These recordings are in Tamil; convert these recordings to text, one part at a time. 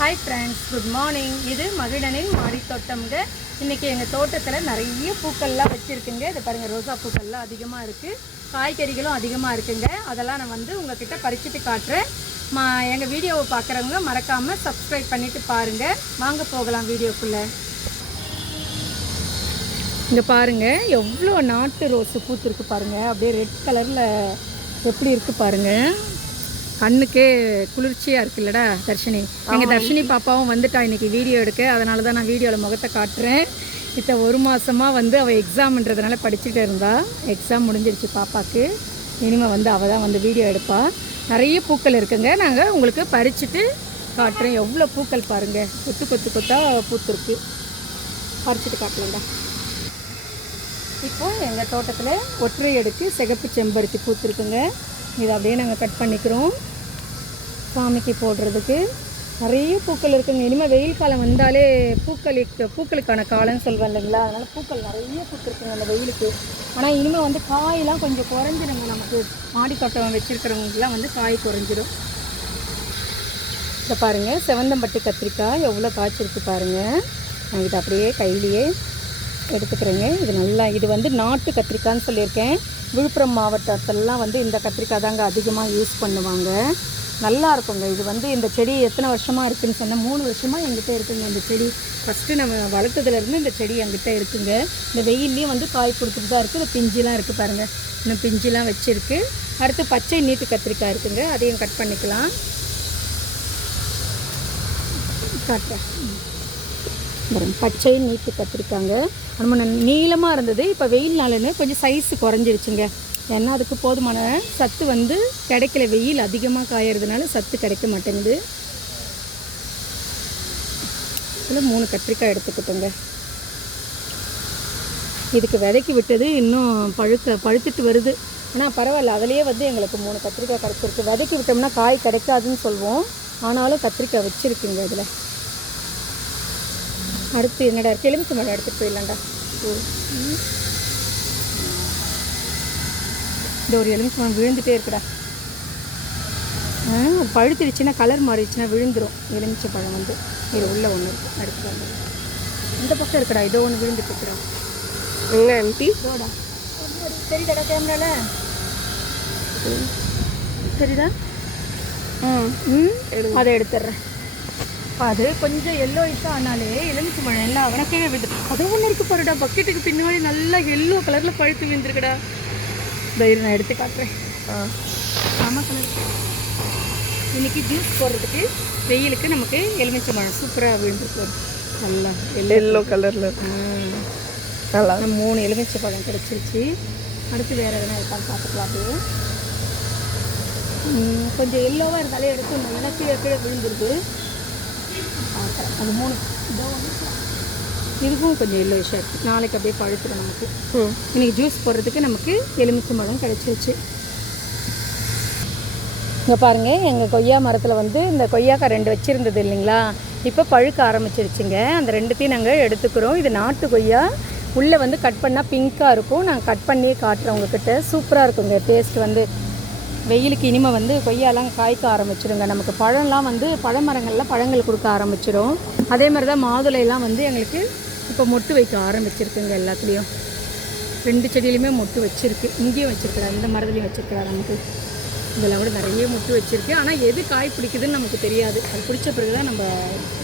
ஹாய் ஃப்ரெண்ட்ஸ் குட் மார்னிங் இது மகிழனின் மாடி தோட்டம்ங்க இன்றைக்கி எங்கள் தோட்டத்தில் நிறைய பூக்கள்லாம் வச்சுருக்குங்க. இது பாருங்கள் ரோஜா பூக்கள்லாம் அதிகமாக இருக்குது காய்கறிகளும் அதிகமாக இருக்குங்க. அதெல்லாம் நான் வந்து உங்ககிட்ட பறிச்சுட்டு காட்டுறேன். மா எங்கள் வீடியோவை பார்க்குறவங்க மறக்காமல் சப்ஸ்கிரைப் பண்ணிவிட்டு பாருங்கள் வாங்க போகலாம் வீடியோக்குள்ளே. இங்கே பாருங்கள் எவ்வளோ நாட்டு ரோஸு பூத்துருக்கு பாருங்கள் அப்படியே ரெட் கலரில் எப்படி இருக்குது பாருங்கள் கண்ணுக்கே குளிர்ச்சியாக இருக்குல்லடா தர்ஷினி. எங்கள் தர்ஷினி பாப்பாவும் வந்துட்டா இன்னைக்கு வீடியோ எடுக்க. அதனால தான் நான் வீடியோவில் முகத்தை காட்டுறேன். இத்த ஒரு மாதமாக வந்து அவள் எக்ஸாம்ன்றதுனால படிச்சுட்டு இருந்தா. எக்ஸாம் முடிஞ்சிருச்சு பாப்பாவுக்கு இனிமேல் வந்து அவள் தான் வந்து வீடியோ எடுப்பா. நிறைய பூக்கள் இருக்குங்க. நாங்கள் உங்களுக்கு பறிச்சுட்டு காட்டுறேன். எவ்வளோ பூக்கள் பாருங்கள் கொத்து கொத்து கொத்தாக பூத்துருக்கு. பறிச்சுட்டு காட்டலாம்டா இப்போ எங்கள் தோட்டத்தில் ஒற்றை அடுக்கு சிகப்பு செம்பருத்தி பூத்துருக்குங்க. இதை அப்படியே நாங்கள் கட் பண்ணிக்கிறோம். சாமிக்கு போடுறதுக்கு. நிறைய பூக்கள் இருக்குங்க. இனிமேல் வெயில் காலம் வந்தாலே பூக்களுக்கு பூக்களுக்கான காலம்னு சொல்வேன் இல்லைங்களா? அதனால் பூக்கள் நிறைய பூத்துருக்குங்க அந்த வெயிலுக்கு. ஆனால் இனிமேல் வந்து காயெல்லாம் கொஞ்சம் குறைஞ்சிருங்க. நமக்கு மாடி தோட்டம் வச்சுருக்கிறவங்களுக்குலாம் வந்து காய் குறைஞ்சிரும். இதை பாருங்கள் செவந்தம்பட்டு கத்திரிக்காய் எவ்வளோ காய்ச்சிருக்கு பாருங்கள் நான் இதை அப்படியே கையிலேயே எடுத்துக்கிறேங்க. இது நல்லா இது வந்து நாட்டு கத்திரிக்காய்ன்னு சொல்லியிருக்கேன். விழுப்புரம் மாவட்டத்திலலாம் வந்து இந்த கத்திரிக்காய் தாங்க அதிகமாக யூஸ் பண்ணுவாங்க. நல்லா இருக்குங்க. இது வந்து இந்த செடி எத்தனை வருஷமாக இருக்குதுன்னு சொன்னால் மூணு வருஷமாக எங்கிட்ட இருக்குங்க இந்த செடி. ஃபஸ்ட்டு நம்ம வளர்த்ததுலேருந்து இந்த செடி எங்கிட்ட இருக்குங்க. இந்த வெயில்லையும் வந்து காய் கொடுத்துட்டு தான் இருக்குது இந்த பிஞ்சிலாம் இருக்குது பாருங்கள் இன்னும் பிஞ்சிலாம் வச்சுருக்கு. அடுத்து பச்சை நீட்டு கத்திரிக்காய் இருக்குங்க. அதையும் கட் பண்ணிக்கலாம். காட்டுறேன். வரும் பச்சை நீட்டு கத்திரிக்காங்க. நம்ம நீளமாக இருந்தது இப்போ வெயில் நாளுன்னு கொஞ்சம் சைஸ் குறைஞ்சிருச்சுங்க. ஏன்னா அதுக்கு போதுமான சத்து வந்து கிடைக்கல. வெயில் அதிகமாக காயறதுனால சத்து கிடைக்க மாட்டேங்குது. இதில் மூணு கத்திரிக்காய் எடுத்துக்கிட்டோங்க. இதுக்கு விதைக்கு விட்டது இன்னும் பழுக்க பழுத்துட்டு வருது. ஆனால் பரவாயில்ல. அதுலேயே வந்து எங்களுக்கு மூணு கத்திரிக்காய் கிடச்சிருக்கு விதைக்கு விட்டோம்னா காய் கிடைக்காதுன்னு சொல்லுவோம் ஆனாலும் கத்திரிக்காய் வச்சுருக்குங்க இதில். அடுத்து என்னடா இருக்கு எலுமிச்சை மழை எடுத்துகிட்டு போயிடலாம்டா. ம். இந்த ஒரு எலுமிச்சை மரம் விழுந்துட்டே இருக்குடா. ஆ, பழுத்துடுச்சுன்னா கலர் மாறிடுச்சுன்னா விழுந்துரும். எலுமிச்சை பழம் வந்து. இது உள்ள ஒன்று இருக்கு. எடுத்துட்டு வந்து. இந்த பக்கம் இருக்குடா இதோ ஒன்று விழுந்துட்டு இருக்குடா. எங்க ஆண்டி இதோடா. தெரியுதாடா கேமரால சரிதா ம். ம் அதை எடுத்துடுறேன். அது கொஞ்சம் எல்லோ இஷ்டம் ஆனாலே எலுமிச்சை பழம் எல்லாம் அவனக்கே விழுது அது ஒன்று இருக்கு பாருடா பக்கெட்டுக்கு பின்னாடி நல்லா எல்லோ கலரில் பழுத்து விழுந்துருக்குடா. தயிர் நான் எடுத்து காட்டுறேன். ஆ. ஆமாம் கலர் இன்னைக்கு ஜூஸ் போடுறதுக்கு வெயிலுக்கு நமக்கு எலுமிச்சை பழம். சூப்பராக விழுந்துருக்கு நல்லா எல்லோ எல்லோ கலர்ல நல்லா மூணு எலுமிச்சை பழம் கிடச்சிருச்சு. அடுத்து வேறு எதனா இருக்கான்னு பார்த்துக்கலாம் அப்படியே. கொஞ்சம் எல்லோவாக இருந்தாலே எடுத்துடணும் ஏன்னா கீழே கீழே விழுந்துருது அது மூணு. இதோ ஒண்ணு. இதுக்கும் கொஞ்சம் எல்லோ விஷயம். இருக்குது நாளைக்கு அப்படியே பழுத்துடும் நமக்கு. ம். இன்னைக்கு ஜூஸ் போடுறதுக்கு நமக்கு எலுமிச்சை பழம் கிடச்சிருச்சு. இங்கே பாருங்கள் எங்கள் கொய்யா மரத்தில் வந்து இந்த கொய்யாக்காய் ரெண்டு வச்சுருந்தது இல்லைங்களா? இப்போ பழுக்க ஆரம்பிச்சிருச்சுங்க. அந்த ரெண்டுத்தையும் நாங்கள் எடுத்துக்கிறோம். இது நாட்டு கொய்யா. உள்ளே வந்து கட் பண்ணால் பிங்க்காக இருக்கும். நான் கட் பண்ணியே காட்டுறேன் உங்ககிட்ட. சூப்பராக இருக்குங்க. டேஸ்ட் வந்து. வெயிலுக்கு இனிமே வந்து கொய்யாலாம் காய்க்க ஆரம்பிச்சிடுங்க நமக்கு பழம்லாம் வந்து பழமரங்களில் பழங்கள் கொடுக்க ஆரம்பிச்சிடும் அதே மாதிரி தான் மாதுளையெல்லாம் வந்து எங்களுக்கு இப்போ மொட்டு வைக்க ஆரம்பிச்சிருக்குங்க எல்லாத்துலேயும். ரெண்டு செடியிலுமே மொட்டு வச்சுருக்கு. இங்கேயும் வச்சுருக்கிறார் இந்த மரத்துலையும் வச்சுருக்கிறார் நமக்கு. இதில் கூட நிறைய மொட்டு வச்சுருக்கு. ஆனால் எது காய் பிடிக்குதுன்னு நமக்கு தெரியாது. அது பிடிச்ச பிறகு தான் நம்ம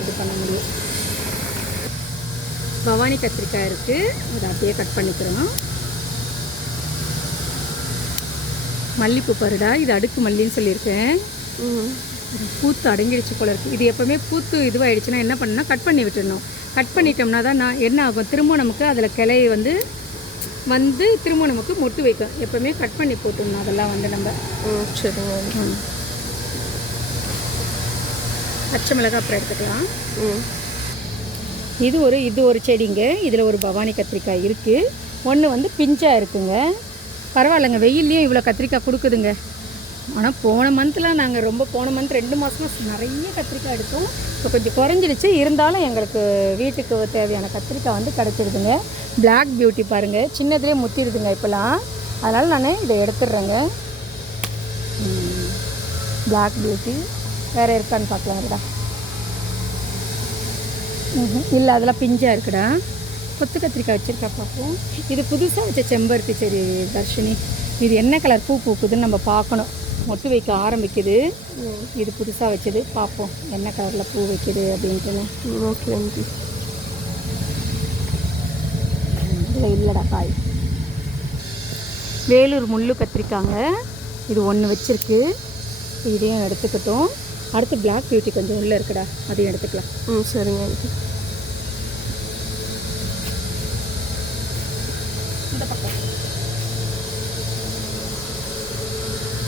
இது பண்ண முடியும். பவானி கத்திரிக்காய் இருக்குது அதை அப்படியே கட் பண்ணிக்கிறோம். மல்லிப்பூ பருடா இது அடுக்கு மல்லின்னு சொல்லியிருக்கேன். பூத்து அடங்கிடுச்சு போல இருக்குது இது எப்போவுமே பூத்து இதுவாகிடுச்சுன்னா என்ன பண்ணணும்னா கட் பண்ணி விட்டுடணும். கட் பண்ணிட்டோம்னா தான் நான் என்ன ஆகும்? திரும்ப நமக்கு அதில் கிளை வந்து வந்து திரும்ப நமக்கு மொட்டு வைக்கும். எப்போவுமே கட் பண்ணி போட்டுடணும் அதெல்லாம் வந்து நம்ம. ம். பச்சை மிளகாய் அப்புறம் எடுத்துக்கலாம். ம். இது ஒரு இது ஒரு செடிங்க. இதில் ஒரு பவானி கத்திரிக்காய் இருக்குது ஒன்று வந்து பிஞ்சாக இருக்குங்க. பரவாயில்லைங்க. வெயில்லையும் இவ்வளோ கத்திரிக்காய் கொடுக்குதுங்க. ஆனால் போன மந்தில் நாங்கள் ரொம்ப போன மந்த் ரெண்டு மாதமாக நிறைய கத்திரிக்காய் எடுத்தோம். இப்போ கொஞ்சம் குறைஞ்சிடுச்சு. இருந்தாலும் எங்களுக்கு வீட்டுக்கு தேவையான கத்திரிக்காய் வந்து கிடச்சிடுதுங்க பிளாக் பியூட்டி பாருங்கள் சின்னதுலேயே முத்திடுதுங்க இப்போலாம் அதனால் நான் இதை எடுத்துடுறேங்க. பிளாக் பியூட்டி வேறு இருக்கான்னு பார்க்கலாம் இருடா. இல்லை அதெல்லாம் பிஞ்சாக இருக்குடா. கொத்து கத்திரிக்காய் வச்சுருக்கா பார்ப்போம் இது புதுசாக வச்ச செம்பருத்தி சரி தர்ஷினி. இது என்ன கலர் பூ பூக்குதுன்னு நம்ம பார்க்கணும். மொட்டு வைக்க ஆரம்பிக்குது. இது புதுசாக வச்சது. பார்ப்போம். என்ன கலரில் பூ வைக்குது அப்படின்ட்டுன்னு. ஓகே இதில் இல்லைடா காய். வேலூர் முள்ளு கத்திரிக்காங்க. இது ஒன்று வச்சுருக்கு. இதையும் எடுத்துக்கிட்டோம். அடுத்து பிளாக் பியூட்டி கொஞ்சம் உள்ளே இருக்குடா. அதையும் எடுத்துக்கலாம். ம் சரிங்க ஆண்டி இந்த பக்கம் ம்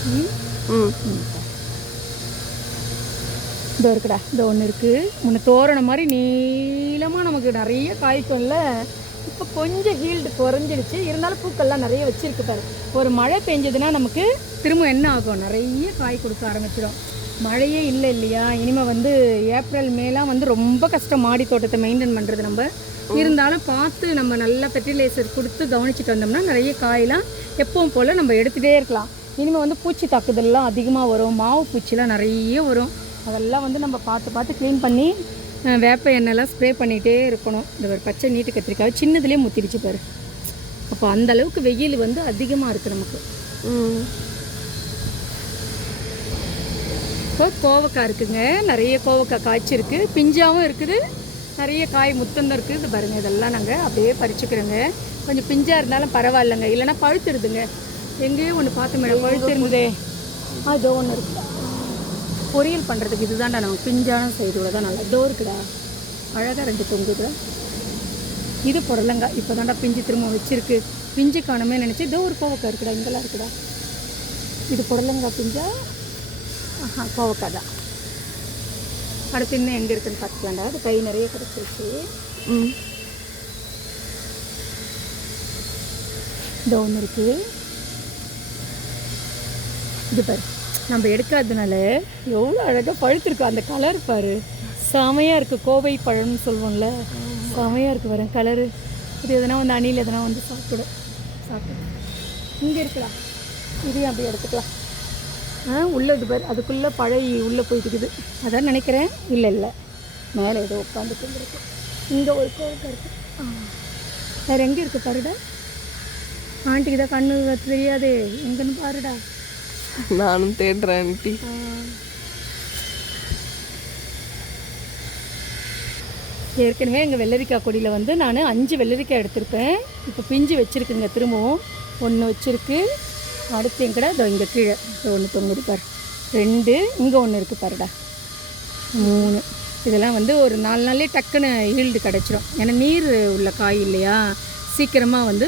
இதோ இருக்குடா இந்த ஒன்று இருக்குது முன்ன தோரணம் மாதிரி நீளமாக நமக்கு நிறைய காய்க்கும்ல. இப்போ கொஞ்சம் ஹீல்டு குறைஞ்சிடுச்சு. இருந்தாலும் பூக்கள்லாம் நிறைய வச்சிருக்கு பாரு. ஒரு மழை பெஞ்சதுன்னா நமக்கு திரும்ப என்ன ஆகும்? நிறைய காய் கொடுக்க ஆரம்பிச்சிடும் மழையே இல்லை இல்லையா? இனிமேல் வந்து ஏப்ரல் மேலாம் வந்து ரொம்ப கஷ்டம். மாடி தோட்டத்தை மெயின்டைன் பண்ணுறது நம்ம. இருந்தாலும் பார்த்து நம்ம நல்லா ஃபெர்டிலைசர் கொடுத்து கவனிச்சிட்டு வந்தோம்னா நிறைய காயெல்லாம் எப்பவும் போல் நம்ம எடுத்துகிட்டே இருக்கலாம். இனிமேல் வந்து பூச்சி தாக்குதல்லாம் அதிகமாக வரும். மாவு பூச்சிலாம் நிறைய வரும். அதெல்லாம் வந்து நம்ம பார்த்து பார்த்து க்ளீன் பண்ணி வேப்ப எண்ணெய்லாம் ஸ்ப்ரே பண்ணிகிட்டே இருக்கணும். இந்த ஒரு பச்சை நீட்டு கத்திரிக்காய் சின்னதுலேயே முத்திடுச்சு பாரு. அப்போ அந்த அளவுக்கு வெயில் வந்து அதிகமாக இருக்குது நமக்கு. இப்போ கோவக்காய் இருக்குங்க. நிறைய கோவக்காய் காய்ச்சிருக்கு. பிஞ்சாவும் இருக்குது. நிறைய காய் முத்தந்தம் இருக்குது. இது பாருங்க இதெல்லாம் நாங்கள் அப்படியே பறிச்சுக்கிறோங்க. கொஞ்சம் பிஞ்சாக இருந்தாலும் பரவாயில்லைங்க. இல்லைன்னா பழுத்துருதுங்க. எங்கேயோ ஒன்று பார்த்து மேடம். பழுத்து இருந்ததே. இதோ ஒன்று இருக்குடா பொரியல் பண்ணுறதுக்கு இதுதான்டா நம்ம பிஞ்சான சைடு தான் நல்லா. இதோ இருக்குடா. அழகாக ரெண்டு தொங்குது. இது புடலங்காய். இப்போ தான்டா பிஞ்சு திரும்ப வச்சிருக்கு. பிஞ்சு காணுமே நினச்சி இதோ ஒரு கோவக்காய் இருக்குடா. இங்கெல்லாம் இருக்குடா. இது புடலங்காய் பிஞ்சா? ஆஹா கோவக்காய் தான். அடுத்து இன்னும் எங்கே இருக்குன்னு பார்த்துக்கலாம்டா. அது கை நிறைய கிடச்சிருச்சு. ம். இந்த ஒன்று இருக்குது இது பாரு நம்ம எடுக்காததுனால எவ்வளோ அழகாக பழுத்திருக்கு. அந்த கலர் பாரு. செமையாக இருக்குது கோவை பழம்னு சொல்லுவோம்ல. செமையாக இருக்குது பாரு. கலரு இது எதனா வந்து அணில் எதனா வந்து சாப்பிடும் சாப்பிடும் இங்கே இருக்கலாம். இதையும் அப்படியே எடுத்துக்கலாம். ஆ உள்ளது பாரு. அதுக்குள்ளே பழைய உள்ளே போயிட்டுக்குது அதான் நினைக்கிறேன். இல்லை இல்லை. மேலே ஏதோ உட்காந்துட்டு இருக்கு இங்கே ஒரு கோவக்காய் இருக்குது ஆ. வேறு எங்கே இருக்குது பாருடா. ஆண்டிக்கு தான் கண்ணு தெரியாதே. எங்கன்னு பாருடா. நானும் தேடுறேன் ஆண்டி ஏற்கனவே எங்கள் வெள்ளரிக்காய் கொடியில் வந்து நான் அஞ்சு வெள்ளரிக்காய் எடுத்திருப்பேன். இப்போ பிஞ்சு வச்சுருக்குங்க திரும்பவும். ஒன்று வச்சுருக்கு. அடுத்து எங்கடா இதோ இங்கே கீழே. ஒன்று தொங்குது பாரு. ரெண்டு இங்கே ஒன்று இருக்குது பாருடா. மூணு. இதெல்லாம் வந்து ஒரு நாலு நாள்லேயே டக்குன்னு ஈல்டு கிடச்சிரும். ஏன்னா நீர் உள்ள காய் இல்லையா? சீக்கிரமாக வந்து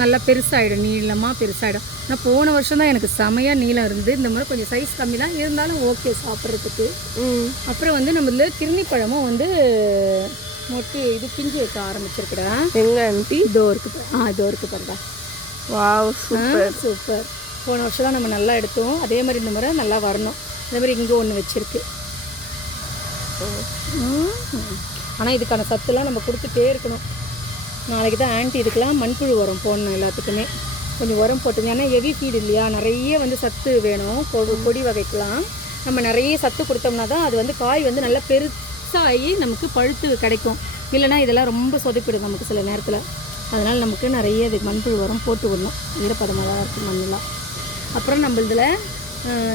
நல்லா பெருசாகிடும் நீளமாக பெருசாகிடும் நான் போன வருஷம் தான் எனக்கு செமையாக நீளம் இருந்து இந்த முறை கொஞ்சம் சைஸ் கம்மி தான் இருந்தாலும் ஓகே சாப்பிட்றதுக்கு. அப்புறம் வந்து நம்மள கிருணி பழமும் வந்து மொட்டு இது பிஞ்சு வைக்க ஆரம்பிச்சிருக்குடா. எங்க ஆண்டி இதோ இருக்கு. ஆ இதோ இருக்கு பாருடா. வாவ் சூப்பர் சூப்பர் போன வருஷம் தான் நம்ம நல்லா எடுத்தோம். அதே மாதிரி இந்த முறை நல்லா வரணும். அதே மாதிரி இங்கே ஒன்று வச்சிருக்கு. ஆனால் இதுக்கான சத்துலாம் நம்ம கொடுத்துட்டே இருக்கணும். நாளைக்கு தான் ஆன்ட்டி இதுக்கெலாம் மண்புழு உரம் போடணும் எல்லாத்துக்குமே. கொஞ்சம் உரம் போட்டுங்க ஏன்னா ஹெவி ஃபீடு இல்லையா? நிறைய வந்து சத்து வேணும். கொ- கொடி வகைக்கெலாம் நம்ம நிறைய சத்து கொடுத்தோம்னா தான் அது வந்து காய் வந்து நல்லா பெருசாகி நமக்கு பழுத்து கிடைக்கும். இல்லைன்னா இதெல்லாம் ரொம்ப சொதப்பிடும் நமக்கு சில நேரத்தில். அதனால் நமக்கு நிறைய இது மண்புழு உரம் போட்டு விடணும். ஈரப்பதமாக தான் இருக்கும் மண்ணெலாம் அப்புறம் நம்ம இதில்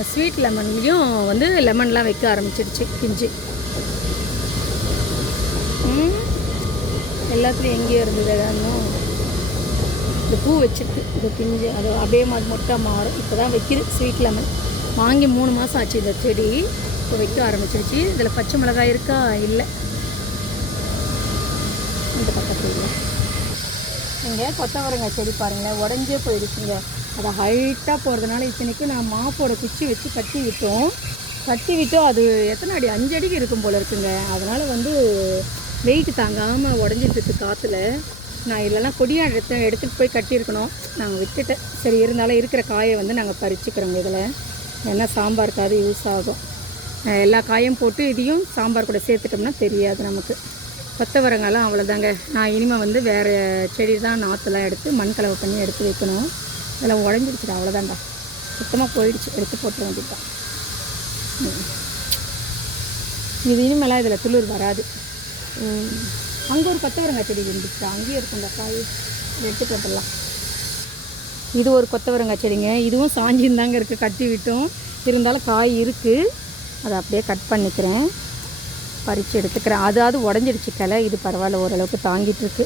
ஸ்வீட் லெமன்லேயும் வந்து லெமன்லாம் வைக்க ஆரம்பிச்சிடுச்சு கிஞ்சி ம். எல்லாத்துலேயும் எங்கேயோ இருந்தது அதான் இந்த பூ வச்சிருக்கு இந்த பிஞ்சு அது அப்படியே மாதிரி மொட்டை மாறும் இப்போ தான் வைக்கிது ஸ்வீட் லெமன் வாங்கி மூணு மாதம் ஆச்சு இந்த செடி. இப்போ வைக்க ஆரம்பிச்சிருச்சு. இதில் பச்சை மிளகாய் இருக்கா? இல்லை. இந்த பக்கத்தில். இங்கே கொத்தவரங்காய் செடி பாருங்களேன் உடஞ்சே போயிடுச்சுங்க அதை ஹைட்டாக போகிறதுனால இத்தனைக்கு நான் மாப்போட குச்சி வச்சு கட்டி விட்டோம். கட்டி விட்டோம் அது எத்தனை அடி? அஞ்சு அடிக்கு இருக்கும் போல இருக்குங்க. அதனால் வந்து வெயிட் தாங்காமல் உடஞ்சிட்டு காற்றுல நான் இல்லைன்னா கொடியாக எடுத்து எடுத்துகிட்டு போய் கட்டியிருக்கணும். நாங்கள் விட்டுட்டேன். சரி இருந்தாலும் இருக்கிற காயை வந்து நாங்கள் பறிச்சுக்கிறோங்க இதில். ஏன்னா சாம்பாருக்கு அது யூஸ் ஆகும். எல்லா காயும் போட்டு இதையும் சாம்பார் கூட சேர்த்துட்டோம்னா தெரியாது நமக்கு. கொத்தவரங்காலாம் அவ்வளோதாங்க நான் இனிமேல் வந்து வேறு செடி தான் நாற்றுலாம் எடுத்து மண் கலவை பண்ணி எடுத்து வைக்கணும். இதெல்லாம் உடஞ்சிடுச்சுடா அவ்வளோதான்டா சுத்தமாக போயிடுச்சு. எடுத்து போட்டு வேண்டியதான் இது இனிமேலாம் இதில் துளிர் வராது. அங்கே ஒரு கொத்தவரங்காய் செடி இருந்துச்சு. அங்கேயும் இருக்கும் இந்த காய். எடுத்து எடுத்துட்டு இது ஒரு கொத்தவரங்காய் செடிங்க. இதுவும் சாஞ்சின்னு இருக்குது கட்டி விட்டோம். இருந்தாலும் காய் இருக்குது அதை அப்படியே கட் பண்ணிக்கிறேன். பறித்து எடுத்துக்கிறேன். அதாவது உடஞ்சிடுச்சு கிளை. இது பரவாயில்ல ஓரளவுக்கு தாங்கிட்டு இருக்கு.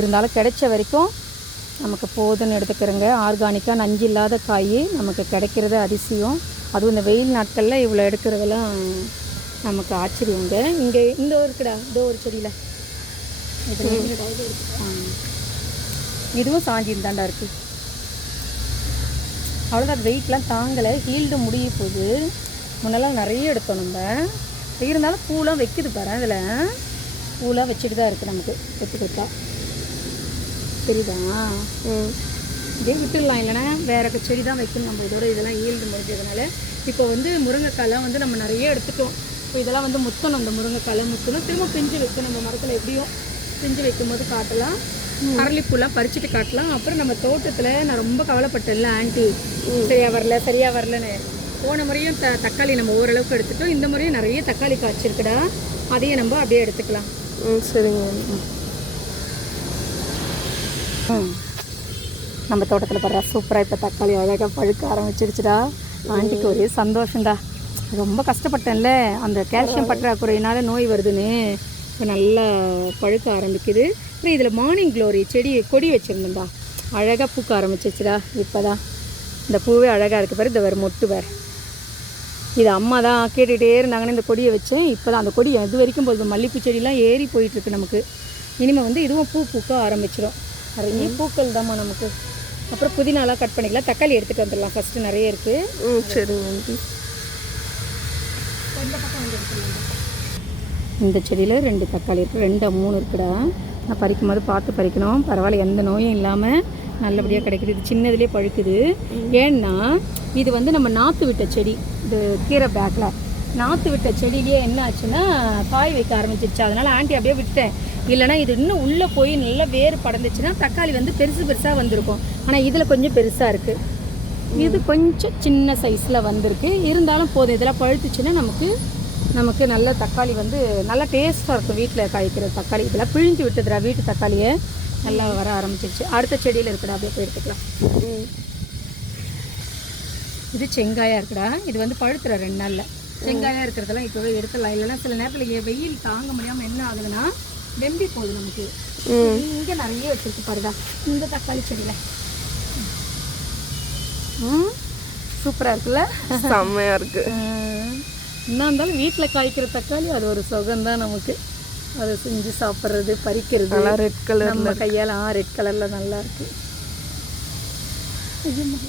இருந்தாலும் கிடைச்ச வரைக்கும் நமக்கு போதும்னு எடுத்துக்கிறேங்க. ஆர்கானிக்காக நஞ்சு இல்லாத காய் நமக்கு கிடைக்கிறது அதிசயம். அதுவும் இந்த வெயில் நாட்களில் இவ்வளோ எடுக்கிறதெல்லாம் நமக்கு ஆச்சரியங்க. இங்கே இந்த ஒரு இருக்குடா. இதோ ஒரு செடியில். இதுவும் சாஞ்சின்னு தாண்டா இருக்கு. அவ்வளோதான் வெயிட்லாம் தாங்கலை. ஹீல்டு முடிய போகுது. முன்னெல்லாம் நிறைய எடுத்தோம் நம்ம. இருந்தாலும் பூலாம் வைக்குது பாரு அதில். பூலாம் வச்சுட்டு தான் இருக்குது நமக்கு. கொத்து கொத்தா. தெரியுதா? இதே விட்டுடலாம். இல்லைன்னா வேற செடி தான் வைக்கணும் நம்ம. இதோட இதெல்லாம் ஈல்டு முடிஞ்சதுனால. இப்போ வந்து முருங்கைக்காய்லாம் வந்து நம்ம நிறைய எடுத்துட்டோம். இப்போ இதெல்லாம் வந்து முத்தணும் அந்த முருங்கைக்காய் முத்தணும். திரும்ப பிஞ்சு வைக்கணும் நம்ம மரத்தில் எப்படியும் பிஞ்சு வைக்கும்போது காட்டலாம். அரளிப்பூலாம் பறிச்சுட்டு காட்டலாம். அப்புறம் நம்ம தோட்டத்தில் நான் ரொம்ப கவலைப்பட்டேன்ல ஆண்டி. சரியா வரல சரியா வரலன்னு. போன முறையும் த தக்காளி நம்ம ஓரளவுக்கு எடுத்துட்டோம். இந்த முறையும் நிறைய தக்காளி காய்ச்சிருக்குடா. அதையும் நம்ம அப்படியே எடுத்துக்கலாம். ம் சரிங்க. நம்ம தோட்டத்தில் பாரு சூப்பராக இப்போ தக்காளி அழகாக பழுக்க ஆரம்பிச்சிருச்சுடா. ஆண்டிக்கு ஒரே சந்தோஷம்டா. ரொம்ப கஷ்டப்பட்டேன்ல. அந்த கால்சியம் பற்றாக்குறையினால நோய் வருதுன்னு. இப்போ நல்லா பழுக்க ஆரம்பிக்குது. அப்புறம் இதில் மார்னிங் க்ளோரி செடி கொடி வச்சுருந்தேன்டா. அழகாக பூக்க ஆரம்பிச்சிருச்சுடா இப்போ தான் இந்த பூவே அழகாக இருக்குது பாரு இந்த வேறு மொட்டு வேறு. இது அம்மா தான் கேட்டுகிட்டே இருந்தாங்கன்னு இந்த கொடியை வச்சேன். இப்போ தான் அந்த கொடி இது வரைக்கும் போகுது மல்லிப்பூ செடிலாம் ஏறி போயிட்டுருக்கு நமக்கு. இனிமேல் வந்து இதுவும் பூ பூக்க ஆரம்பிச்சிடும் நிறைய பூக்கள் தாம்மா நமக்கு. அப்புறம் புதினாலாம் கட் பண்ணிக்கலாம். தக்காளி எடுத்துகிட்டு வந்துடலாம். ஃபஸ்ட்டு நிறைய இருக்குது ம் சரிங்க இந்த செடியில் ரெண்டு தக்காளி இருக்குது ரெண்டு மூணு இருக்குடா. நான் பறிக்கும் போது பார்த்து பறிக்கணும். பரவாயில்ல எந்த நோயும் இல்லாமல் நல்லபடியாக கிடைக்குது. இது சின்னதுலேயே பழுக்குது. ஏன்னா இது வந்து நம்ம நாற்று விட்ட செடி. இது கீரை பேக்கில் நாற்று விட்ட செடியிலேயே என்ன ஆச்சுன்னா காய் வைக்க ஆரம்பிச்சிருச்சு. அதனால் ஆண்டி அப்படியே விட்டேன் இல்லைன்னா இது இன்னும் உள்ளே போய் நல்லா வேர் படந்துச்சுன்னா தக்காளி வந்து பெருசு பெருசாக வந்திருக்கும். ஆனால் இதில் கொஞ்சம் பெருசாக இருக்குது இது கொஞ்சம் சின்ன சைஸில் வந்திருக்கு. இருந்தாலும் போதும். இதெல்லாம் பழுத்துச்சுன்னா நமக்கு நமக்கு நல்ல தக்காளி வந்து நல்லா டேஸ்ட்டாக இருக்கும். வீட்டில் காய்க்கிற தக்காளி. இதெல்லாம் பிழிஞ்சு விட்டுதுடா வீட்டு தக்காளியை. நல்லா வர ஆரம்பிச்சிருச்சு. அடுத்த செடியில் இருக்குடா அப்படியே போய் எடுத்துக்கலாம். இது செங்காயாக இருக்குடா. இது வந்து பழுத்துற ரெண்டு நாளில். செங்காயாக இருக்கிறதெல்லாம் இப்போவே எடுத்துடலாம். இல்லைன்னா சில நேரத்தில் வெயில் தாங்க முடியாமல் என்ன ஆகுதுன்னா வெம்பி போகுது நமக்கு. இங்கே நிறைய வச்சிருக்கு பாருடா இந்த தக்காளி செடியில். சூப்பராக இருக்குல்ல? செம்மையாக இருக்கு. என்ன இருந்தாலும் வீட்டில் காய்க்கிற தக்காளி அது ஒரு சுகம்தான் நமக்கு. அதை செஞ்சு சாப்பிட்றது பறிக்கிறது. நல்லா ரெட் கலர் நம்ம கையால் ஆ ரெட் கலரில் நல்லா இருக்கு.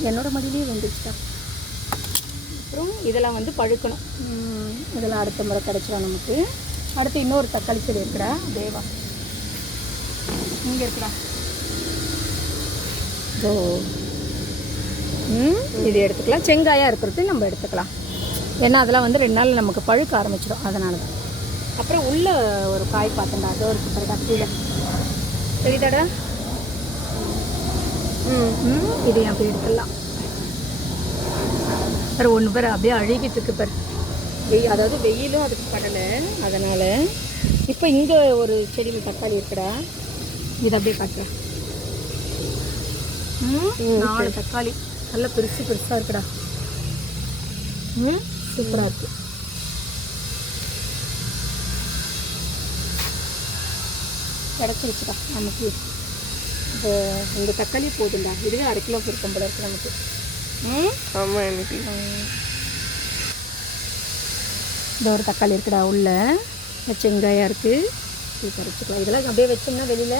என்னோட மடியிலேயே வந்துச்சுட்டா அப்புறம் இதெல்லாம் வந்து பழுக்கணும். இதெல்லாம் அடுத்த முறை கிடைச்சிடும் நமக்கு. அடுத்து இன்னொரு தக்காளி செடி இருக்குடா தேவா. இங்கே இருக்குடா. ஓ இது எடுத்துக்கலாம். செங்காயாக இருக்கிறது நம்ம எடுத்துக்கலாம். ஏன்னா அதெல்லாம் வந்து ரெண்டு நாள் நமக்கு பழுக்க ஆரம்பிச்சிடும். அதனால தான். அப்புறம் உள்ள ஒரு காய் பார்த்தேன்டா. அதோ இருக்கு பாருடா கீழே. தெரியுதாடா ம் ம் இதையும் அப்படியே எடுத்துடலாம். வேறு ஒன்று பேர் அப்படியே அழுகிட்டு இருக்கு பாரு. வெயில் அதாவது வெயிலும் அதுக்கு படலை. அதனால் இப்போ இங்கே ஒரு செடியில் தக்காளி இருக்குடா. இது அப்படியே காட்டுறேன். நாலு தக்காளி. நல்ல பெருசு பெருசாக இருக்குடா. ம்? சூப்பராக இருக்கு. கிடச்சிருச்சுடா நமக்கு. இப்போ இந்த தக்காளி போதும்டா. இதுவே அரை கிலோ இருக்கும் போல இருக்கு நமக்கு. ம்? ஆமாம் ஆண்டி இந்த ஒரு தக்காளி இருக்குடா உள்ள. செங்காயாக இருக்குது இது பறிச்சுக்கலாம். இதெல்லாம் அப்படியே வச்சோம்னா வெளியில்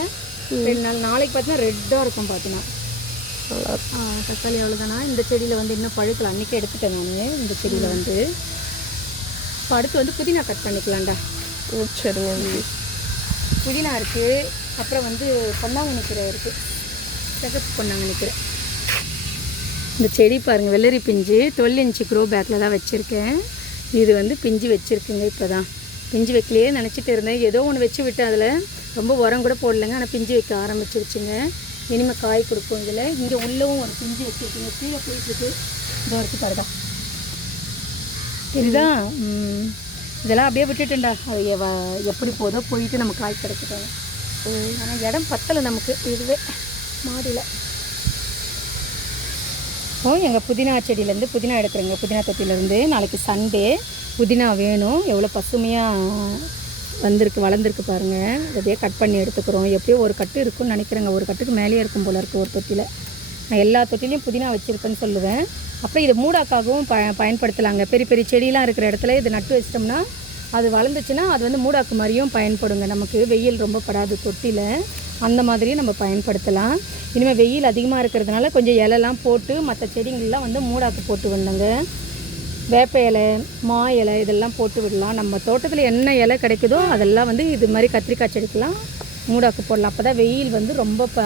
ரெண்டு நாள் நாளைக்கு பார்த்தீங்கன்னா ரெட்டாக இருக்கும் பார்த்தீங்கன்னா. தக்காளி அவ்வளோதானா இந்த செடியில் வந்து இன்னும் பழுக்கல. அன்றைக்கி எடுத்துட்டேன் நான் இந்த செடியில் வந்து. இப்போ அடுத்து வந்து புதினா கட் பண்ணிக்கலாம்டா. சரிங்க. ஆண்டி புதினா இருக்குது அப்புறம் வந்து பொன்னாங்கண்ணி கீரை இருக்குது சிகப்பு பொன்னாங்கண்ணி கீரை. இந்த செடி பாருங்கள் வெள்ளரி பிஞ்சு. டுவெல் இன்ச்சு க்ரோ பேக்கில் தான் வச்சுருக்கேன். இது வந்து பிஞ்சு வச்சுருக்குங்க இப்போ தான் பிஞ்சு வைக்கலையே நினச்சிட்டு இருந்தேன். ஏதோ ஒன்று வச்சு விட்டேன் அதில். ரொம்ப உரம் கூட போடலைங்க ஆனால் பிஞ்சு வைக்க ஆரம்பிச்சிருச்சுங்க. இனிமேல் காய் கொடுக்கும் இதில். இங்கே உள்ளவும் ஒரு பிஞ்சு வச்சுருக்கீங்க. கீழே போயிட்டுருக்கு. இதோ வரைக்கும் பாருடா. இதுதான் இதெல்லாம் அப்படியே விட்டுட்டேன்டா. அது எவ- எப்படி போதோ போயிட்டு நம்ம காய் கிடைச்சிட்டோம் ஆனால் இடம் பத்தலை நமக்கு. இதுவே மாடியில். ஓ எங்கள் புதினா செடியிலேருந்து புதினா எடுக்கிறேங்க. புதினா தொட்டிலேருந்து நாளைக்கு சண்டே புதினா வேணும். எவ்வளோ பசுமையாக வந்திருக்கு வளர்ந்துருக்கு பாருங்கள் அப்படியே கட் பண்ணி எடுத்துக்கிறோம். எப்படியோ ஒரு கட்டு இருக்கும்னு நினைக்கிறேங்க. ஒரு கட்டுக்கு மேலேயே இருக்கும் போல இருக்குது ஒரு தொட்டியில் நான் எல்லா தொட்டிலையும் புதினா வச்சுருப்பேன்னு சொல்லுவேன். அப்புறம் இதை மூடாக்காகவும் ப பயன்படுத்தலாங்க. பெரிய பெரிய செடியெலாம் இருக்கிற இடத்துல இது நட்டு வச்சிட்டோம்னா அது வளர்ந்துச்சுன்னா அது வந்து மூடாக்கு மாதிரியும் பயன்படுங்க. நமக்கு வெயில் ரொம்ப படாது தொட்டியில் அந்த மாதிரியும் நம்ம பயன்படுத்தலாம். இனிமேல் வெயில் அதிகமாக இருக்கிறதுனால கொஞ்சம் இலெல்லாம் போட்டு மற்ற செடிங்கள்லாம் வந்து மூடாக்கு போட்டு வந்தோங்க வேப்ப இலை மா இலை இதெல்லாம் போட்டு விடலாம். நம்ம தோட்டத்தில் என்ன இலை கிடைக்குதோ அதெல்லாம் வந்து இது மாதிரி கத்திரிக்காய் செடிக்கெலாம் மூடாக்கு போடலாம். அப்போ தான் வெயில் வந்து ரொம்ப ப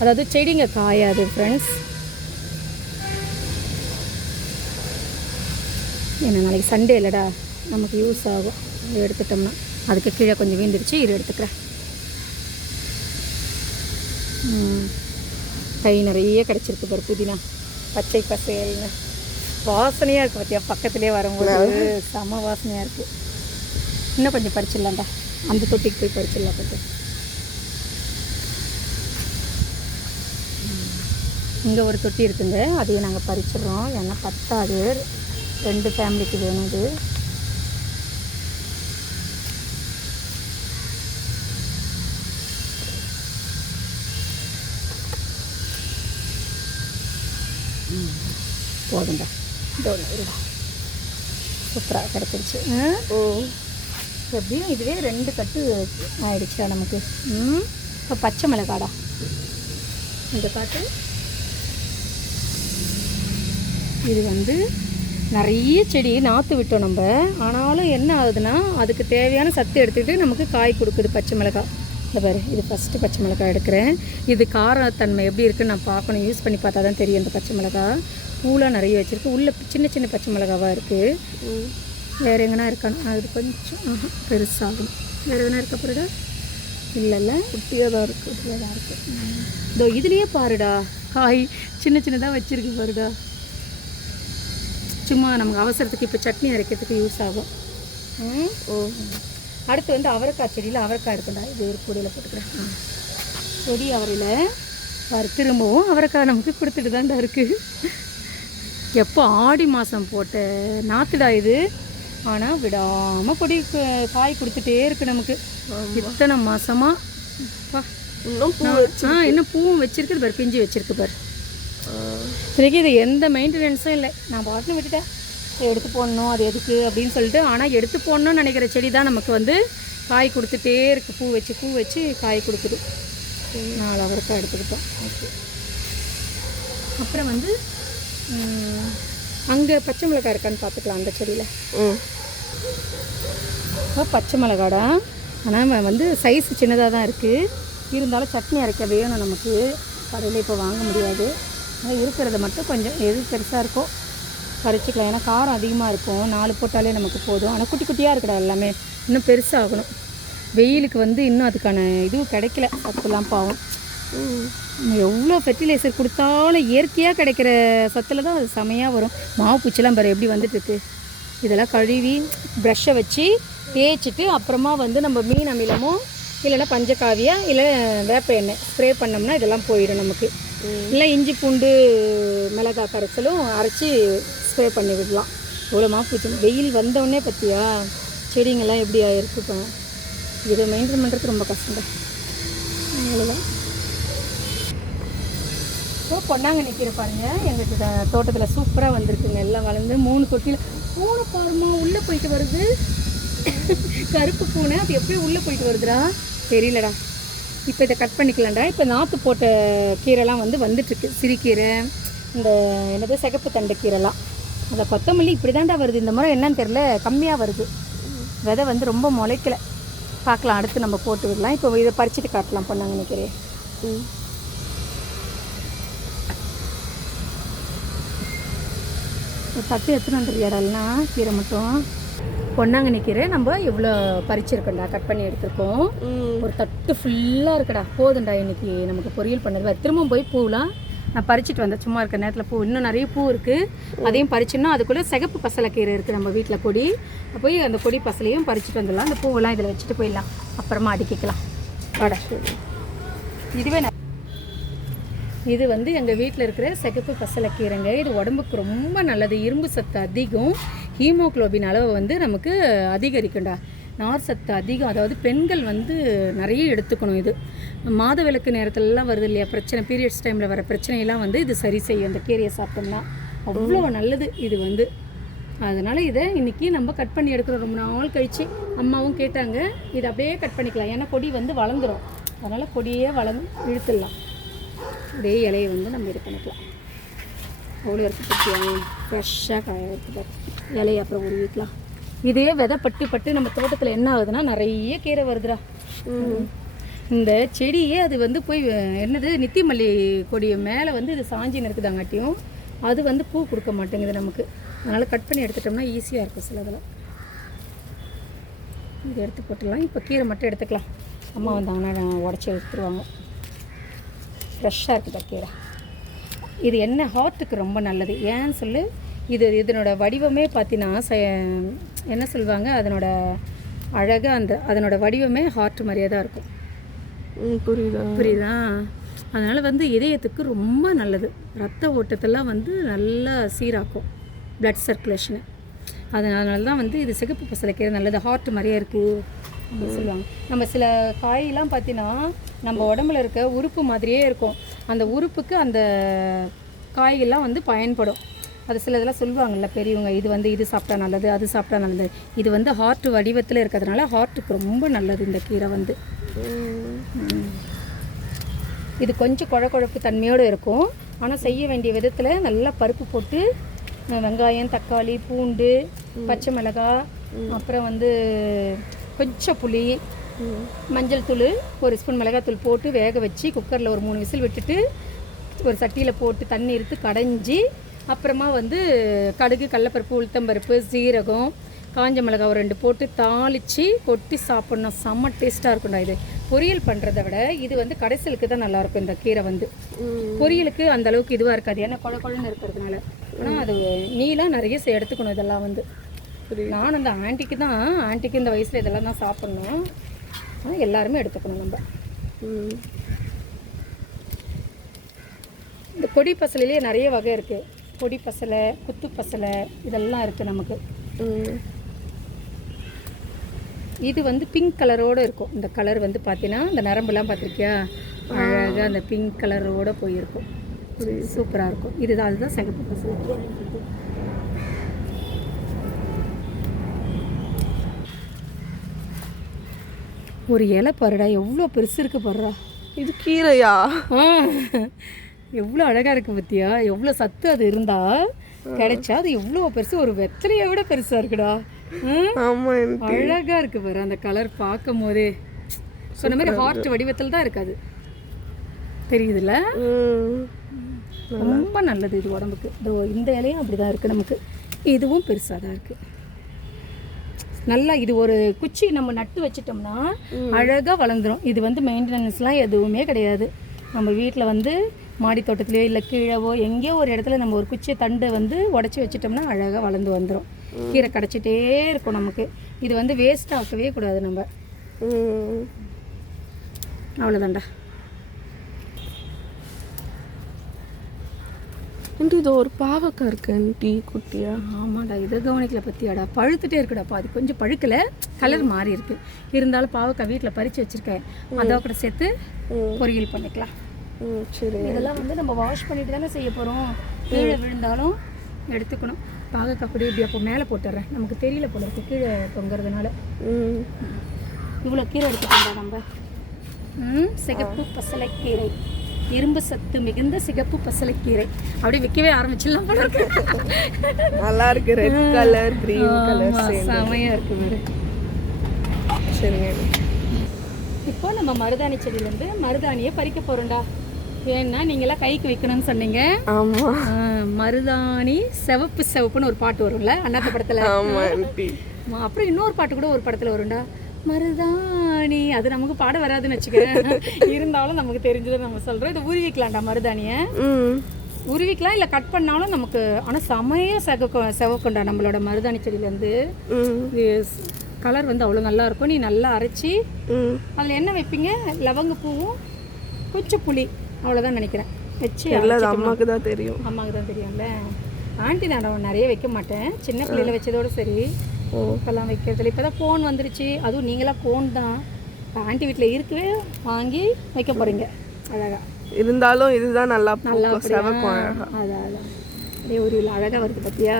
அதாவது செடிங்க காயாது ஃப்ரெண்ட்ஸ் ஏன்னா நாளைக்கு சண்டே இல்லைடா. நமக்கு யூஸ் ஆகும். இது எடுத்துட்டோம்னா. அதுக்கு கீழே கொஞ்சம் வீந்துடுச்சு இது எடுத்துக்கிறேன். கை நிறைய கிடச்சிருக்கு பாரு புதினா. பச்சை பசேல்னு. வாசனையாக இருக்குது பார்த்தியா பக்கத்துலேயே வரும்போது செம வாசனையாக இருக்குது இன்னும் கொஞ்சம் பறிச்சிடலாம்டா. அந்த தொட்டிக்கு போய் பறிச்சிடலாம் கொஞ்சம். இங்கே ஒரு தொட்டி இருக்குங்க. அதையும் நாங்கள் பறிச்சிடுறோம். ஏன்னா பத்தாது. ரெண்டு ஃபேமிலிக்கு வேணும் இது. ம், இதோ இருடா. சூப்பராக கிடச்சிருச்சு. ஆ? ஓ. எப்படியும் இதுவே ரெண்டு கட்டு ஆயிடுச்சுடா நமக்கு. ம்? இப்போ பச்சை மிளகாடா. இந்த காட்டு இது வந்து நிறைய செடி நாற்று விட்டோம் நம்ம. ஆனாலும் என்ன ஆகுதுன்னா அதுக்கு தேவையான சத்து எடுத்துக்கிட்டு நமக்கு காய் கொடுக்குது பச்சை மிளகாய் இந்த பாரு இது ஃபஸ்ட்டு பச்சை மிளகாய் எடுக்கிறேன். இது காரத்தன்மை எப்படி இருக்குன்னு நான் பார்க்கணும். யூஸ் பண்ணி பார்த்தா தான் தெரியும் இந்த பச்சை மிளகாய் பூலாம் நிறைய வச்சுருக்கு. உள்ளே சின்ன சின்ன பச்சை மிளகாவாக இருக்குது வேறு எங்கன்னா இருக்கானு அது கொஞ்சம் பெருசாகும். வேறு எதனா இருக்க போறடா இல்லைல்ல. குட்டியாக தான் இருக்குது குட்டியாக தான் இருக்கு. ம். இதோ இதுலேயே பாருடா. காய் சின்ன சின்னதாக வச்சிருக்கு பாருடா. சும்மா நமக்கு அவசரத்துக்கு இப்போ சட்னி அரைக்கிறதுக்கு யூஸ் ஆகும். ம். ஓ. அடுத்து வந்து அவரைக்காய் செடியில் அவரைக்காய் இருக்குண்டா இது ஒரு பொடியில் போட்டுக்கிறேன். கொடி அவரையில். திரும்பவும் அவரைக்காய் நமக்கு கொடுத்துட்டு தான்டா இருக்குது எப்போ ஆடி மாதம் போட்ட நாத்துடா இது? ஆனால் விடாமல் கொடி காய் கொடுத்துட்டே இருக்கு நமக்கு. இத்தனை மாதமாக ஆ இன்னும் பூவும் வச்சிருக்கு பாரு பிஞ்சு வச்சிருக்கு பாரு. சரிக்கு இது எந்த மெயின்டெனன்ஸும் இல்லை. நான் பாட்டுன்னு விட்டுட்டேன். எடுத்து போடணும் அது எதுக்கு அப்படின்னு சொல்லிட்டு ஆனால் எடுத்து போடணும்னு நினைக்கிற செடி தான் நமக்கு வந்து காய் கொடுத்துட்டே இருக்குது பூ வச்சு பூ வச்சு காய் கொடுக்குது. நாலு அவரைக்காய் எடுத்துக்கிட்டோம். ஓகே. அப்புறம் வந்து அங்கே பச்சை மிளகாய் இருக்கான்னு பார்த்துக்கலாம் அந்த செடியில். பச்சை மிளகாடா? ஆனால் வந்து சைஸ் சின்னதாக தான் இருக்குது இருந்தாலும் சட்னி அரைக்க வேணும் நமக்கு. கடையில் இப்போ வாங்க முடியாது. ஆனால் இருக்கிறத மட்டும் கொஞ்சம் எது பெருசாக இருக்கோ பறிச்சுக்கலாம். ஏன்னா காரம் அதிகமாக இருக்கும். நாலு போட்டாலே நமக்கு போதும். ஆனால் குட்டி குட்டியாக இருக்குடா எல்லாமே. இன்னும் பெருசாகணும். வெயிலுக்கு வந்து இன்னும் அதுக்கான இதுவும் கிடைக்கல. சத்துலாம் பாவம். எவ்வளோ ஃபெர்டிலைசர் கொடுத்தாலும் இயற்கையாக கிடைக்கிற சத்தில் தான் அது செமையாக வரும். மாவு பூச்சிலாம் பாரு எப்படி வந்துட்டுருக்கு இதெல்லாம் கழுவி ப்ரஷ்ஷை வச்சு தேய்ச்சிட்டு அப்புறமா வந்து நம்ம மீன் அமிலமோ இல்லைன்னா பஞ்சக்காவியா இல்லை வேப்ப எண்ணெய் ஸ்ப்ரே பண்ணோம்னா இதெல்லாம் போயிடும் நமக்கு. இல்லை இஞ்சி பூண்டு மிளகாய் கரைச்சலும் அரைச்சி ஸ்ப்ரே பண்ணி விடலாம். எவ்வளோ மாவு பூச்சி வெயில் வந்தவுடனே பார்த்தியா? செடிங்கெல்லாம் எப்படி ஆயிருக்கு இதை மெயின்டைன் பண்ணுறது ரொம்ப கஷ்டம். அவ்வளோதான் இப்போ பொன்னாங்கண்ணி கீரை பாருங்க. எங்களுக்கு தோட்டத்தில் சூப்பராக வந்திருக்குங்க. எல்லாம் வளர்ந்து மூணு தொட்டியில் பூனை பாருமா உள்ளே போயிட்டு வருது. கருப்பு பூனை அது எப்படி உள்ளே போயிட்டு வருதுடா? தெரியலடா. இப்போ இதை கட் பண்ணிக்கலாம்டா. இப்போ நாற்று போட்ட கீரைலாம் வந்து வந்துட்டுருக்கு. சிறுகீரை இந்த என்னது சிகப்பு தண்டு கீரைலாம். அந்த கொத்தமல்லி இப்படி தான்டா வருது. இந்த முறை என்னன்னு தெரில கம்மியாக வருது. விதை வந்து ரொம்ப முளைக்கல. பார்க்கலாம். அடுத்து நம்ம போட்டு விடலாம். இப்போ இதை பறிச்சுட்டு காட்டலாம் பொன்னாங்கண்ணி ம். ஒரு தட்டு எத்தனை வந்துருக்கியாடா கீரை மட்டும். பொன்னாங்கண்ணி கீரை நம்ம இவ்வளோ பறிச்சிருக்கோம்டா? கட் பண்ணி எடுத்திருக்கோம். ஒரு தட்டு ஃபுல்லாக இருக்குடா. போதும்டா இன்னைக்கு நமக்கு பொரியல் பண்ணது. வேறு திரும்ப போய் பூலாம் நான் பறிச்சிட்டு வந்தேன். சும்மா இருக்க நேரத்தில் பூ. இன்னும் நிறைய பூ இருக்குது அதையும் பறிச்சோன்னா அதுக்குள்ளே சிகப்பு பசலைக்கீரை இருக்குது நம்ம வீட்டில் கொடி. போய் அந்த கொடி பசலையும் பறிச்சிட்டு வந்துடலாம். அந்த பூவெல்லாம் இதில் வச்சுட்டு போயிடலாம். அப்புறமா அடுக்கிக்கலாம். வாடா. இதுவே இது வந்து எங்கள் வீட்டில் இருக்கிற சிகப்பு பசலைக்கீரைங்க இது உடம்புக்கு ரொம்ப நல்லது. இரும்பு சத்து அதிகம். ஹீமோகுளோபின் அளவு வந்து நமக்கு அதிகரிக்கும்டா. நார் சத்து அதிகம். அதாவது பெண்கள் வந்து நிறைய எடுத்துக்கணும் இது. மாதவிலக்கு நேரத்துலலாம் வருது இல்லையா? பிரச்சனை பீரியட்ஸ் டைமில் வர பிரச்சனையெல்லாம் வந்து இது சரி செய்யும். இந்த கீரையை சாப்பிட்டோம்னா அவ்வளோ நல்லது இது வந்து. அதனால் இதை இன்றைக்கி நம்ம கட் பண்ணி எடுக்கிறோம். ரொம்ப நாள் கழித்து அம்மாவும் கேட்டாங்க. இதை அப்படியே கட் பண்ணிக்கலாம். ஏன்னா கொடி வந்து வளர்ந்துரும். அதனால் கொடியே வளர்ந்து இழுத்துடலாம். அப்படியே இலையை வந்து நம்ம இது பண்ணிக்கலாம். அவ்வளோ இருக்கு பற்றியா ஃப்ரெஷ்ஷாக காய இருக்குது இலையை அப்புறம் உருவிக்கலாம். இதே விதை பட்டு பட்டு நம்ம தோட்டத்தில் என்ன ஆகுதுன்னா நிறைய கீரை வருதுடா. இந்த செடியே அது வந்து போய் என்னது நித்தி மல்லி கொடிய மேலே வந்து இது சாஞ்சின்னு இருக்குதாங்காட்டியும் அது வந்து பூ கொடுக்க மாட்டேங்குது நமக்கு. அதனால் கட் பண்ணி எடுத்துட்டோம்னா ஈஸியாக இருக்கும் சிலதெல்லாம் இது எடுத்து போட்டுடலாம். இப்போ கீரை மட்டும் எடுத்துக்கலாம். அம்மா வந்தாங்கன்னா உடச்சி எடுத்துருவாங்க. ஃப்ரெஷ்ஷாக இருக்குது கீரை. இது என்ன ஹார்ட்டுக்கு ரொம்ப நல்லது? ஏன்னு சொல்லு இது இதனோட வடிவமே பார்த்தீங்கன்னா என்ன சொல்லுவாங்க அதனோட அழகாக அந்த அதனோட வடிவமே ஹார்ட் மாதிரியே தான் இருக்கும். புரியுதா? புரியுதா? அதனால் வந்து இதயத்துக்கு ரொம்ப நல்லது. ரத்த ஓட்டத்தெல்லாம் வந்து நல்லா சீராக்கும் பிளட் சர்க்குலேஷனை அதனால தான் வந்து இது சிகப்பு பசலைக்கீரை நல்லது. ஹார்ட் மாதிரியே இருக்குது சொல்லுவாங்க. நம்ம சில காயெல்லாம் பார்த்தீங்கன்னா நம்ம உடம்புல இருக்க உறுப்பு மாதிரியே இருக்கும். அந்த உறுப்புக்கு அந்த காய்கள்லாம் வந்து பயன்படும். அது சில இதெல்லாம் சொல்லுவாங்கல்ல பெரியவங்க இது வந்து இது சாப்பிட்டா நல்லது அது சாப்பிட்டா நல்லது. இது வந்து ஹார்ட் வடிவத்தில் இருக்கிறதுனால ஹார்ட்டுக்கு ரொம்ப நல்லது இந்த கீரை வந்து. இது கொஞ்சம் குழ குழப்பு தன்மையோடு இருக்கும். ஆனால் செய்ய வேண்டிய விதத்தில் நல்லா பருப்பு போட்டு வெங்காயம் தக்காளி பூண்டு பச்சை மிளகாய் அப்புறம் வந்து கொஞ்சம் புளி மஞ்சள் தூள் ஒரு ஸ்பூன் மிளகாத்தூள் போட்டு வேக வச்சு குக்கரில் ஒரு மூணு விசில் விட்டுட்டு ஒரு சட்டியில் போட்டு தண்ணி எடுத்து கடைஞ்சி அப்புறமா வந்து கடுகு கடலப்பருப்பு உளுத்தம்பருப்பு சீரகம் காஞ்ச மிளகாய் ஒரு ரெண்டு போட்டு தாளித்து கொட்டி சாப்பிட்ணும். செம்ம டேஸ்ட்டாக இருக்கும்டா இது. பொரியல் பண்ணுறத விட இது வந்து கடைசலுக்கு தான் நல்லாயிருக்கும் இந்த கீரை வந்து. பொரியலுக்கு அந்த அளவுக்கு இதுவாக இருக்காது. ஏன்னா குழ குழன்னு இருக்கிறதுனால. ஆனால் அது நீலாம் நிறைய எடுத்துக்கணும் இதெல்லாம் வந்து. புரியுது. நான் அந்த ஆன்ட்டிக்கு தான் ஆன்ட்டிக்கு இந்த வயசில் இதெல்லாம் தான் சாப்பிட்ணும். ஆனால் எல்லாருமே எடுத்துக்கணும் நம்ம. இந்த கொடி பசலையிலேயே நிறைய வகை இருக்குது கொடி பசலை குத்து பசலை இதெல்லாம் இருக்குது நமக்கு. இது வந்து பிங்க் கலரோடு இருக்கும். இந்த கலர் வந்து பார்த்தீங்கன்னா இந்த நரம்புலாம் பார்த்துருக்கியா அழகாக அந்த பிங்க் கலரோட போயிருக்கும். சூப்பராக இருக்கும். இதுதான் அதுதான் சிகப்பு பசலை. ஒரு இலை பாருடா. எவ்வளோ பெருசு இருக்கு பாருடா. இது கீரையா? எவ்வளோ அழகாக இருக்குது பத்தியா? எவ்வளோ சத்து அது இருந்தா கிடைச்சா அது எவ்வளோ பெருசு. ஒரு வெத்தலையை விட பெருசாக இருக்குடா. ம்? ஆமா எனக்கு அழகா இருக்கு பாரு அந்த கலர் பார்க்கும் போதே சொன்ன மாதிரி ஹார்ட் வடிவத்தில் தான் இருக்காது. தெரியுதுல்ல? ரொம்ப நல்லது இது உடம்புக்கு. இந்த இலையும் அப்படிதான் இருக்கு நமக்கு. இதுவும் பெருசாக தான் இருக்கு. நல்லா இது ஒரு குச்சி நம்ம நட்டு வச்சிட்டோம்னா அழகாக வளர்ந்துரும். இது வந்து மெயின்டெனன்ஸ்லாம் எதுவுமே கிடையாது. நம்ம வீட்டில் வந்து மாடி தோட்டத்துலையோ இல்லை கீழவோ எங்கேயோ ஒரு இடத்துல நம்ம ஒரு குச்சியை தண்டை வந்து உடச்சி வச்சிட்டோம்னா அழகாக வளர்ந்து வந்துடும் கீரை கிடச்சிட்டே இருக்கும் நமக்கு. இது வந்து வேஸ்ட் ஆக்கவே கூடாது நம்ம. அவ்வளோதான்டா ஆண்டி இது ஒரு பாவக்காய் இருக்கு ஆண்டி குட்டியா? ஆமாடா இதை கவனிக்கல பத்தியாடா. பழுத்துட்டே இருக்குடாப்பா. அது கொஞ்சம் பழுக்கல கலர் மாறி இருக்கு. இருந்தாலும் பாவக்காய் வீட்டில் பறித்து வச்சிருக்கேன். அதோட கூட சேர்த்து பொரியல் பண்ணிக்கலாம். ம் சரி. இதெல்லாம் வந்து நம்ம வாஷ் பண்ணிட்டு தானே செய்ய போகிறோம் கீழே விழுந்தாலும் எடுத்துக்கணும். பாகக்காய் அப்படி இப்படி அப்போ மேலே போட்டுடுறேன் நமக்கு தெரியல போல இருக்கு கீழே தொங்குறதுனால. ம். இவ்வளோ கீரை எடுத்துக்கோண்டா நம்ம. ம் சிகப்பு பசலைக்கீரை. இரும்பு சத்து மிகுந்த சிகப்பு பசலைக்கீரை. அப்படியே விற்கவே ஆரம்பிச்சிடலாம் போல இருக்கு. நல்லா இருக்கு. ரெட் கலர் கிரீன் கலர் செமையா இருக்கு பாரு. சரிங்க. இப்போ நம்ம மருதாணி செடியிலேருந்து மருதாணியை பறிக்க போகிறோம்டா ஏன்னா நீங்களாம் கைக்கு வைக்கணும்னு சொன்னீங்க. ஆமா. மருதாணி சிவப்பு சிவப்புன்னு ஒரு பாட்டு வரும்ல அண்ணாத்த படத்தில்? ஆமா அப்புறம் இன்னொரு பாட்டு கூட ஒரு படத்தில் வரும்டா. மருதாணி. அது நமக்கு பாட வராதுன்னு வச்சுக்கிறேன் இருந்தாலும் நமக்கு தெரிஞ்சதை நம்ம சொல்கிறோம் இதை உருவிக்கலாம்டா மருதாணியை. உருவிக்கலாம் இல்லை கட் பண்ணாலும் நமக்கு ஆனால் செமையாக செவக்க செவக்கும்டா நம்மளோட மருதாணி செடியிலேருந்து. கலர் வந்து அவ்வளோ நல்லா இருக்கும். நீ நல்லா அரைச்சி அதில் என்ன வைப்பீங்க? லவங்க பூவும் கொஞ்சம் புளி அவ்வளோதான் நினைக்கிறேன். வச்சு அம்மாக்கு தான் தெரியும். அம்மாவுக்கு தான் தெரியும்ல. ஆண்டி நான் நிறைய வைக்க மாட்டேன். சின்ன பிள்ளையில வச்சதோட சரி. ஓ இப்போல்லாம் வைக்கிறதுல. இப்போ தான் ஃபோன் வந்துருச்சு. அதுவும் நீங்களாம் ஃபோன் தான். ஆண்டி வீட்டில் இருக்கவே வாங்கி வைக்க போகிறீங்க அழகா. இருந்தாலும் இதுதான் நல்லா நல்லா பூக்கும் செவக்கும் அதான் அதான். அப்படியே ஒரு அழகாக வருது பார்த்தியா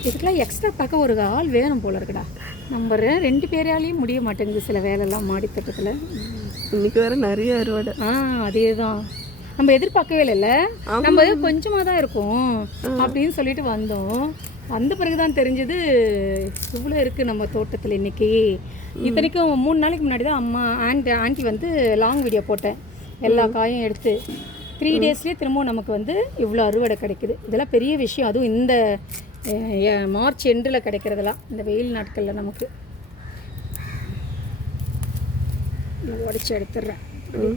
இதுக்கெல்லாம் எக்ஸ்ட்ரா பார்க்க ஒரு ஆள் வேணும் போல இருக்குடா. நம்ம ரெ- ரெண்டு பேராலையும் முடிய மாட்டேங்குது சில வேலைலாம் மாடி தட்டத்தில் இன்னைக்கு வேற நிறைய அறுவடை. ஆ அதே தான் நம்ம எதிர்பார்க்கவே இல்லைல்ல? நம்ம கொஞ்சமாக தான் இருக்கும் அப்படின்னு சொல்லிட்டு வந்தோம். வந்த பிறகு தான் தெரிஞ்சது இவ்வளோ இருக்குது நம்ம தோட்டத்தில் இன்னைக்கு. இத்தனைக்கும் மூணு நாளைக்கு முன்னாடி தான் அம்மா ஆண்டி ஆண்டி வந்து லாங் வீடியோ போட்டேன். எல்லா காயும் எடுத்து. த்ரீ டேஸ்லேயே திரும்பவும் நமக்கு வந்து இவ்வளோ அறுவடை கிடைக்குது. இதெல்லாம் பெரிய விஷயம். அதுவும் இந்த மார்ச் எண்டில் கிடைக்கிறதெல்லாம் இந்த வெயில் நாட்களில் நமக்கு. உடச்சி எடுத்துடுறேன்.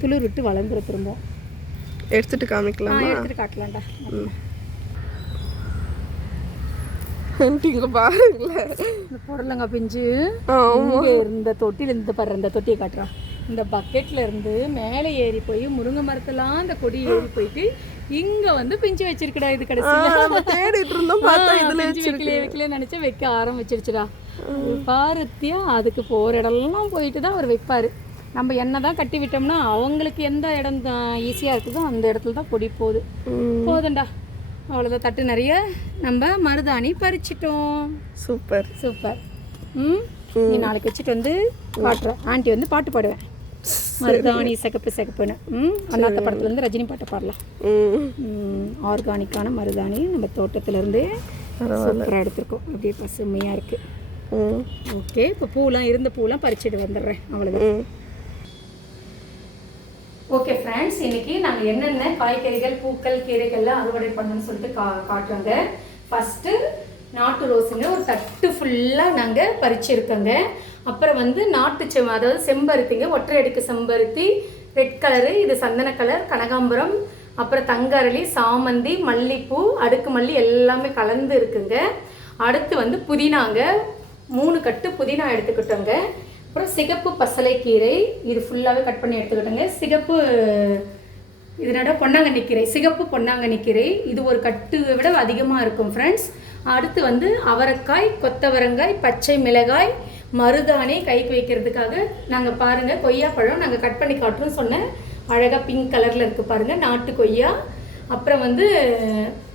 துளிர் விட்டு வளர்ந்துரும் திரும்பவும். எடுத்துட்டு காமிக்கலாமா? எடுத்துட்டு காட்டலாம்டா. இங்க பாருங்களேன் இந்த பிஞ்சு. இங்க இருந்த தொட்டில இருந்து பாரு இந்த தொட்டியை காட்டுறான் இந்த பக்கெட்ல இருந்து மேலே ஏறி போய் முருங்கை மரத்தெல்லாம் அந்த கொடி ஏறி போயிட்டு இங்க வந்து பிஞ்சு வச்சிருக்குடா இது கடைசியில. நம்ம தேடிட்டு இருந்தோம் பார்த்தா இதுல வைக்கலையே நினைச்சு வைக்க ஆரம்பிச்சிருச்சுடா. பாரத்தியா அதுக்கு போற இடம்லாம் போயிட்டு தான் அவர் வைப்பாரு. நம்ம என்னதான் கட்டி விட்டோம்னா அவங்களுக்கு எந்த இடம் ஈஸியாக இருக்குதோ அந்த இடத்துல தான் கொடி போகுது. ம், போதும்டா. அவ்வளோதான் தட்டு நிறைய. நம்ம மருதாணி பறிச்சிட்டோம். சூப்பர். சூப்பர். ம்? நீ நாளைக்கு வச்சுட்டு வந்து காட்டுறேன் ஆண்டி வந்து பாட்டு பாடுவேன். மருதாணி சிகப்பு சிகப்புன்னு. ம்? அண்ணாத்த படத்துலேருந்து ரஜினி பாட்டு பாடலாம். ஆர்கானிக்கான மருதாணி நம்ம தோட்டத்துலேருந்து சூப்பராக எடுத்திருக்கோம். அப்படியே பசுமையாக இருக்குது ஓகே. இப்போ பூலாம் இருந்த பூலாம் பறிச்சுட்டு வந்துடுறேன். அவ்வளோதான் ஓகே ஃப்ரெண்ட்ஸ் இன்னைக்கு நாங்கள் என்னென்ன காய்கறிகள் பூக்கள் கீரைகள்லாம் அறுவடை பண்ணணும்னு சொல்லிட்டு கா காட்டுறோங்க. ஃபஸ்ட்டு நாட்டு ரோஸுங்க ஒரு தட்டு ஃபுல்லாக நாங்கள் பறிச்சிருக்கோங்க. அப்புறம் வந்து நாட்டு செம் அதாவது செம்பருத்திங்க ஒற்றை அடுக்கு செம்பருத்தி ரெட் கலரு இது சந்தன கலர் கனகாம்பரம் அப்புறம் தங்கரளி சாமந்தி மல்லிப்பூ அடுக்கு மல்லி எல்லாமே கலந்து இருக்குங்க. அடுத்து வந்து புதினாங்க மூணு கட்டு புதினா எடுத்துக்கிட்டோங்க. அப்புறம் சிகப்பு பசலைக்கீரை இது ஃபுல்லாகவே கட் பண்ணி எடுத்துக்கிட்டோங்க. சிகப்பு இதனோட பொன்னாங்கண்ணி கீரை. சிகப்பு பொன்னாங்கண்ணி கீரை இது ஒரு கட்டு விட அதிகமாக இருக்கும் ஃப்ரெண்ட்ஸ் அடுத்து வந்து அவரைக்காய் கொத்தவரங்காய் பச்சை மிளகாய் மருதாணி கைக்கு வைக்கிறதுக்காக நாங்கள் பாருங்கள் கொய்யாப்பழம் நாங்கள் கட் பண்ணி காட்டுறோம் சொன்னேன். அழகாக பிங்க் கலரில் இருக்குது பாருங்கள் நாட்டு கொய்யா. அப்புறம் வந்து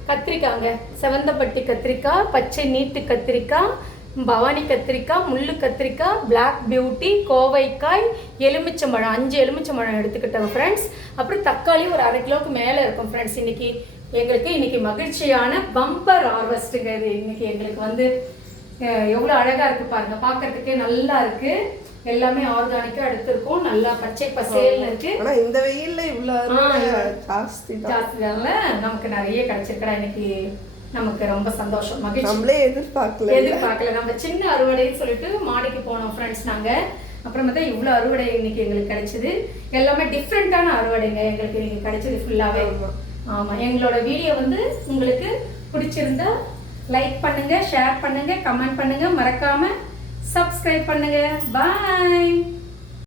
கத்திரிக்காங்க. செவந்தப்பட்டி கத்திரிக்காய் பச்சை நீட்டு கத்திரிக்காய் பவானி கத்திரிக்காய் முள்ளு கத்திரிக்காய் பிளாக் பியூட்டி கோவைக்காய் எலுமிச்சம்பழம் அஞ்சு எலுமிச்சம்பழம் எடுத்துக்கிட்டோம் ஃப்ரெண்ட்ஸ் அப்புறம் தக்காளி ஒரு அரை கிலோவுக்கு மேலே இருக்கும் ஃப்ரெண்ட்ஸ் இன்னைக்கு எங்களுக்கு இன்னைக்கு மகிழ்ச்சியான பம்பர் ஹார்வெஸ்ட்டுங்க இது. இன்னைக்கு எங்களுக்கு வந்து எவ்வளோ அழகாக இருக்குது பாருங்க. பார்க்கறதுக்கே நல்லா இருக்கு. எல்லாமே ஆர்கானிக்காக எடுத்திருக்கோம். நல்லா பச்சை பசேல்னு இருக்கு. ஆனா இந்த வெயில்ல இவ்வளவு அறுவடை ஜாஸ்தி ஜாஸ்தியால நமக்கு நிறைய கிடைச்சிருக்கடா இன்னைக்கு. நமக்கு ரொம்ப சந்தோஷம் மகிழ்ச்சி. நம்மளே எதிர்பார்க்கல. எதிர்பார்க்கல. நம்ம சின்ன அறுவடைன்னு சொல்லிட்டு மாடிக்கு போனோம் ஃப்ரெண்ட்ஸ் நாங்க. அப்புறம் பார்த்தா இவ்வளோ அறுவடை இன்னைக்கு எங்களுக்கு கிடைச்சது. எல்லாமே டிஃப்ரெண்ட்டான அறுவடைங்க எங்களுக்கு இன்னைக்கு கிடைச்சது ஃபுல்லாவே ஆமா. எங்களோட வீடியோ வந்து உங்களுக்கு பிடிச்சிருந்தா லைக் பண்ணுங்க ஷேர் பண்ணுங்க கமெண்ட் பண்ணுங்க. மறக்காம சப்ஸ்கிரைப் பண்ணுங்க. பாய்